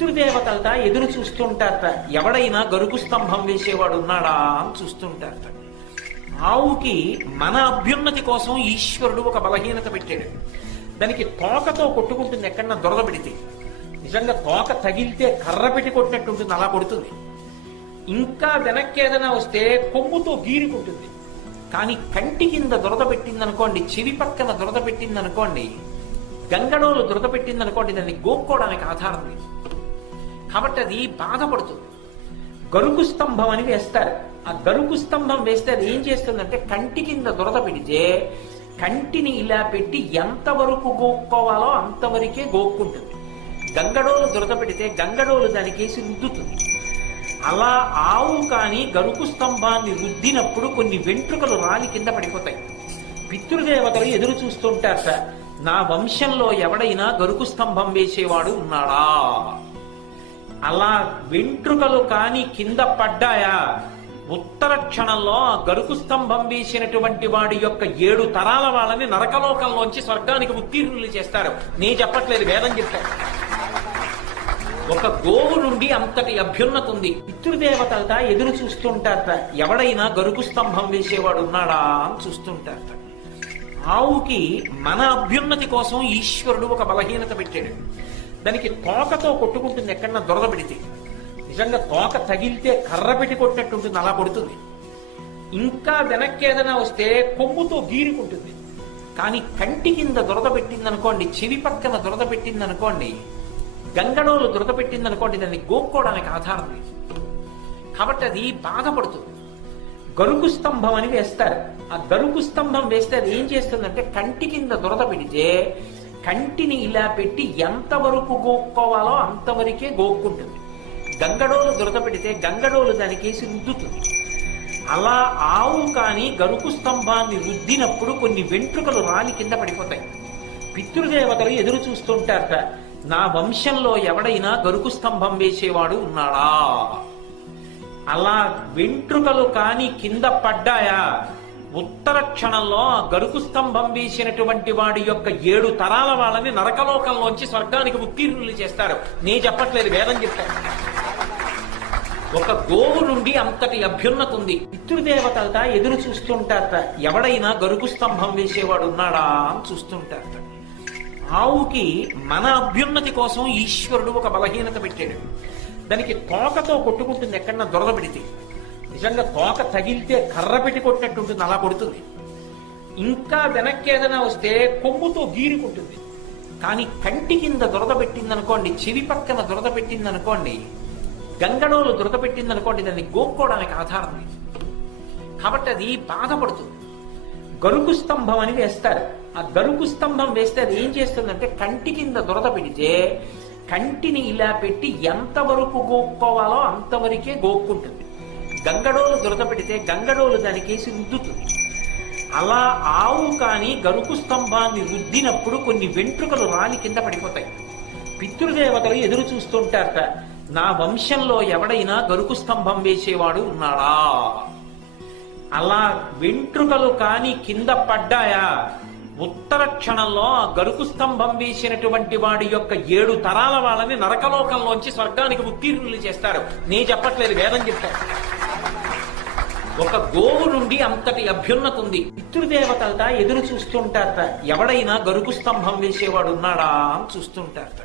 పితృదేవతలత ఎదురు చూస్తుంటారట. ఎవడైనా గరుకు స్తంభం వేసేవాడు ఉన్నాడా అని చూస్తుంటారట. ఆవుకి మన అభ్యున్నతి కోసం ఈశ్వరుడు ఒక బలహీనత పెట్టాడు. దానికి తోకతో కొట్టుకుంటుంది ఎక్కడన్నా దొరద పెడితే. నిజంగా తోక తగిలితే కర్ర పెట్టి కొట్టినట్టు ఉంటుంది, అలా కొడుతుంది. ఇంకా వెనక్కి ఏదైనా వస్తే కొమ్ముతో గీరుకుంటుంది. కానీ కంటి కింద దురద పెట్టిందనుకోండి, చెవి పక్కన దురద పెట్టిందనుకోండి, గంగడోలు దురద పెట్టిందనుకోండి, దాన్ని గోక్కోవడానికి ఆధారం లేదు. కాబట్టి అది బాధపడుతుంది. గరుకు స్తంభం అని వేస్తారు. ఆ గరుకు స్తంభం వేస్తే అది ఏం చేస్తుందంటే, కంటి కింద దురద పెడితే కంటిని ఇలా పెట్టి ఎంతవరకు గోక్కోవాలో అంతవరకే గోక్కుంటుంది. గంగడోలు దురద పెడితే గంగడోలు దానికేసి రుద్దుతుంది. అలా ఆవు కానీ గరుకు స్తంభాన్ని రుద్దినప్పుడు కొన్ని వెంట్రుకలు రాలి కింద పడిపోతాయి. పితృదేవతలు ఎదురు చూస్తుంటారట, నా వంశంలో ఎవడైనా గరుకు స్తంభం వేసేవాడు ఉన్నాడా. అలా వెంట్రుకలు కాని కింద పడ్డాయా, ఉత్తర క్షణంలో గరుకు స్తంభం వేసినటువంటి వాడి యొక్క 7 తరాల వాళ్ళని నరకలోకంలోంచి స్వర్గానికి ఉత్తీర్ణులు చేస్తారు. నేను చెప్పట్లేదు, వేదం చెప్తారు. ఒక గోవు నుండి అంతటి అభ్యున్నత ఉంది. పితృదేవతలత ఎదురు చూస్తుంటారట, ఎవడైనా గరుకు స్తంభం వేసేవాడు ఉన్నాడా అని చూస్తుంటారట. ఆవుకి మన అభ్యున్నతి కోసం ఈశ్వరుడు ఒక బలహీనత పెట్టాడు. దానికి తోకతో కొట్టుకుంటుంది ఎక్కడన్నా దొరద పెడితే. నిజంగా తోక తగిలితే కర్ర పెట్టి కొట్టినట్టు ఉంటుంది, అలా కొడుతుంది. ఇంకా వెనక్కి ఏదైనా వస్తే కొమ్ముతో గీరుకుంటుంది. కానీ కంటి కింద దురద పెట్టిందనుకోండి, చెవి పక్కన దురద పెట్టిందనుకోండి, గంగడోలు దురద పెట్టిందనుకోండి, దాన్ని గోక్కోవడానికి ఆధారం లేదు. కాబట్టి అది బాధపడుతుంది. గరుకు స్తంభం అని వేస్తారు. ఆ గరుకు స్తంభం వేస్తే అది ఏం చేస్తుందంటే, కంటి కింద దురద పెడితే కంటిని ఇలా పెట్టి ఎంతవరకు గోక్కోవాలో అంతవరకే గోక్కుంటుంది. గంగడోలు దురద పెడితే గంగడోలు దానికేసి రుద్దుతుంది. అలా ఆవు కానీ గరుకు స్తంభాన్ని రుద్దినప్పుడు కొన్ని వెంట్రుకలు రాలి కింద పడిపోతాయి. పితృదేవతలు ఎదురు చూస్తుంటారట, నా వంశంలో ఎవడైనా గరుకు స్తంభం వేసేవాడు ఉన్నాడా. అలా వెంట్రుకలు కాని కింద పడ్డాయా, ఉత్తర క్షణంలో గరుకు స్తంభం వేసినటువంటి వాడి యొక్క 7 తరాల వాళ్ళని నరకలోకంలోంచి స్వర్గానికి ఉత్తీర్ణులు చేస్తారు. నేను చెప్పట్లేదు, వేదం చెప్తారు. ఒక గోవు నుండి అంతటి అభ్యున్నత ఉంది. పితృదేవతలత ఎదురు చూస్తుంటారట, ఎవడైనా గరుకు స్తంభం వేసేవాడు ఉన్నాడా అని చూస్తుంటారట. ఆవుకి మన అభ్యున్నతి కోసం ఈశ్వరుడు ఒక బలహీనత పెట్టాడు. దానికి తోకతో కొట్టుకుంటుంది ఎక్కడన్నా దొరద పెడితే. నిజంగా తోక తగిలితే కర్ర పెట్టి కొట్టినట్టు ఉంటుంది, అలా కొడుతుంది. ఇంకా వెనక్కి ఏదైనా వస్తే కొమ్ముతో గీరుకుంటుంది. కానీ కంటి కింద దురద పెట్టిందనుకోండి, చెవి పక్కన దురద పెట్టిందనుకోండి, గంగడోలు దురద పెట్టిందనుకోండి, దాన్ని గోక్కోవడానికి ఆధారం లేదు. కాబట్టి అది బాధపడుతుంది. గరుకు స్తంభం అని వేస్తారు. ఆ గరుకు స్తంభం వేస్తే అది ఏం చేస్తుందంటే, కంటి కింద దురద పెడితే కంటిని ఇలా పెట్టి ఎంతవరకు గోక్కోవాలో అంతవరకే గోక్కుంటుంది. గంగడోలు దురద పెడితే గంగడోలు దానికేసి రుద్దుతుంది. అలా ఆవు కానీ గరుకు స్తంభాన్ని రుద్దినప్పుడు కొన్ని వెంట్రుకలు రాలి కింద పడిపోతాయి. పితృదేవతలు ఎదురు చూస్తుంటారట, నా వంశంలో ఎవడైనా గరుకు స్తంభం వేసేవాడు ఉన్నాడా. అలా వెంట్రుకలు కాని కింద పడ్డాయా, ఉత్తర క్షణంలో గరుకు స్తంభం వేసినటువంటి వాడి యొక్క 7 తరాల వాళ్ళని నరకలోకంలోంచి స్వర్గానికి ఉత్తీర్ణులు చేస్తారు. నేను చెప్పట్లేదు, వేదం చెప్తారు. ఒక గోవు నుండి అంతటి అభ్యున్నత ఉంది. పితృదేవతలత ఎదురు చూస్తుంటారట, ఎవడైనా గరుకు స్తంభం వేసేవాడు ఉన్నాడా అని చూస్తుంటారట.